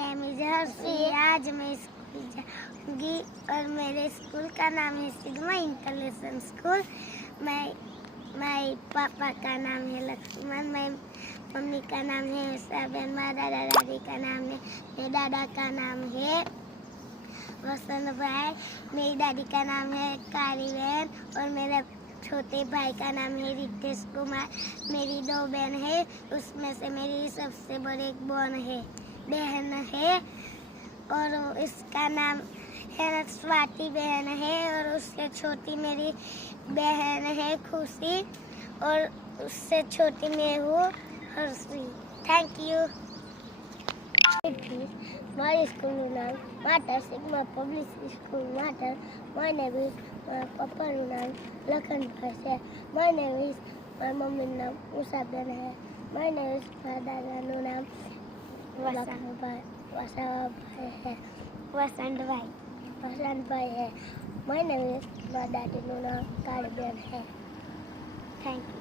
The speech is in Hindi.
Name is Harshi. आज मैं स्कूल जाऊंगी और मेरे स्कूल का नाम है सिग्मा इंटरनेशनल स्कूल। मैं पापा का नाम है लक्ष्मण, मैं मम्मी का नाम है साबन, मेरा दादा दादी का नाम है, मेरे दादा का नाम है वसंत भाई, मेरी दादी का नाम है काली बहन और मेरे छोटे भाई का नाम है रितेश कुमार। मेरी 2 बहन है, उसमें से मेरी सबसे बड़ी एक बहन है और इसका नाम है स्वाति बहन है और उससे छोटी मेरी बहन है खुशी और उससे छोटी मैं हूँ Harshi. Thank you. My school name Mater Sigma Public School Mater. My name is my Papa name Lakhan Bhai. My name is my mummy name Usha Ben hai. My name is my dada name Lakhan Bhai hai. Vasant Bhai hai. My name is my daddy name Kali Ben hai. Thank you.